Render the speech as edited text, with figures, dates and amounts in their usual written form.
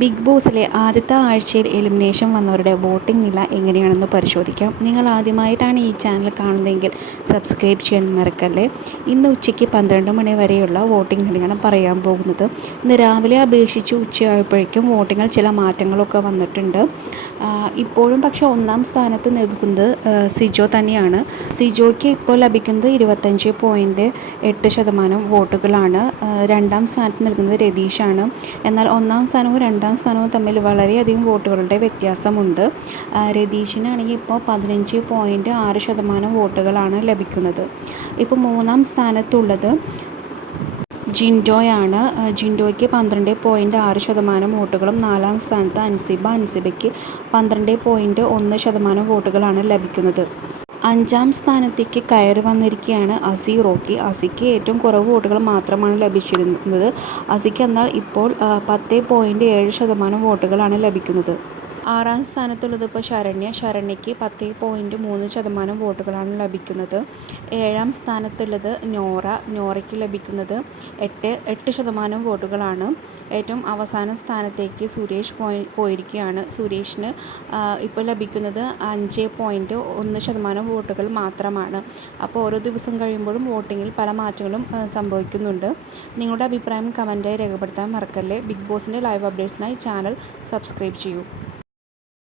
Big ബോസിലെ ആദ്യത്തെ ആഴ്ചയിൽ elimination വന്നവരുടെ voting നില എങ്ങനെയാണെന്ന് പരിശോധിക്കാം. നിങ്ങൾ ആദ്യമായിട്ടാണ് ഈ ചാനൽ കാണുന്നതെങ്കിൽ സബ്സ്ക്രൈബ് ചെയ്യാൻ മറക്കല്ലേ. ഇന്ന് ഉച്ചയ്ക്ക് 12 മണി വരെയുള്ള വോട്ടിംഗ് നിലയാണ് പറയാൻ പോകുന്നത്. ഇന്ന് രാവിലെ അപേക്ഷിച്ച് ഉച്ചയായപ്പോഴേക്കും വോട്ടിങ്ങിൽ ചില മാറ്റങ്ങളൊക്കെ വന്നിട്ടുണ്ട്. ഇപ്പോഴും പക്ഷേ ഒന്നാം സ്ഥാനത്ത് നിൽക്കുന്നത് സിജോ തന്നെയാണ്. സിജോയ്ക്ക് ഇപ്പോൾ ലഭിക്കുന്നത് 25.8% വോട്ടുകളാണ്. രണ്ടാം സ്ഥാനത്ത് നിൽക്കുന്നത് രതീഷാണ്. എന്നാൽ ഒന്നാം സ്ഥാനവും രണ്ടാം സ്ഥാനവും തമ്മിൽ വളരെയധികം വോട്ടുകളുടെ വ്യത്യാസമുണ്ട്. രതീഷിനാണെങ്കിൽ ഇപ്പോൾ 15.6% വോട്ടുകളാണ് ലഭിക്കുന്നത്. ഇപ്പോൾ മൂന്നാം സ്ഥാനത്തുള്ളത് ജിൻഡോയാണ്. ജിൻഡോയ്ക്ക് 12.6% വോട്ടുകളും നാലാം സ്ഥാനത്ത് അൻസിബയ്ക്ക് 12.1% വോട്ടുകളാണ് ലഭിക്കുന്നത്. അഞ്ചാം സ്ഥാനത്തേക്ക് കയറി വന്നിരിക്കുകയാണ് അസി റോക്കി. അസിക്ക് ഏറ്റവും കുറവ് വോട്ടുകൾ മാത്രമാണ് ലഭിച്ചിരുന്നത്. അസിക്ക് എന്നാൽ ഇപ്പോൾ 10.7% വോട്ടുകളാണ് ലഭിക്കുന്നത്. ആറാം സ്ഥാനത്തുള്ളത് ഇപ്പോൾ ശരണ്യയ്ക്ക് 10.3% വോട്ടുകളാണ് ലഭിക്കുന്നത്. ഏഴാം സ്ഥാനത്തുള്ളത് നോറയ്ക്ക് ലഭിക്കുന്നത് 8% വോട്ടുകളാണ്. ഏറ്റവും അവസാന സ്ഥാനത്തേക്ക് സുരേഷ് പോയിരിക്കുകയാണ്. സുരേഷിന് ഇപ്പോൾ ലഭിക്കുന്നത് 5.1% വോട്ടുകൾ മാത്രമാണ്. അപ്പോൾ ഓരോ ദിവസം കഴിയുമ്പോഴും വോട്ടിങ്ങിൽ പല മാറ്റങ്ങളും സംഭവിക്കുന്നുണ്ട്. നിങ്ങളുടെ അഭിപ്രായം കമൻറ്റായി രേഖപ്പെടുത്താൻ മറക്കല്ലേ. ബിഗ് ബോസിൻ്റെ ലൈവ് അപ്ഡേറ്റ്സിനായി ചാനൽ സബ്സ്ക്രൈബ് ചെയ്യൂ.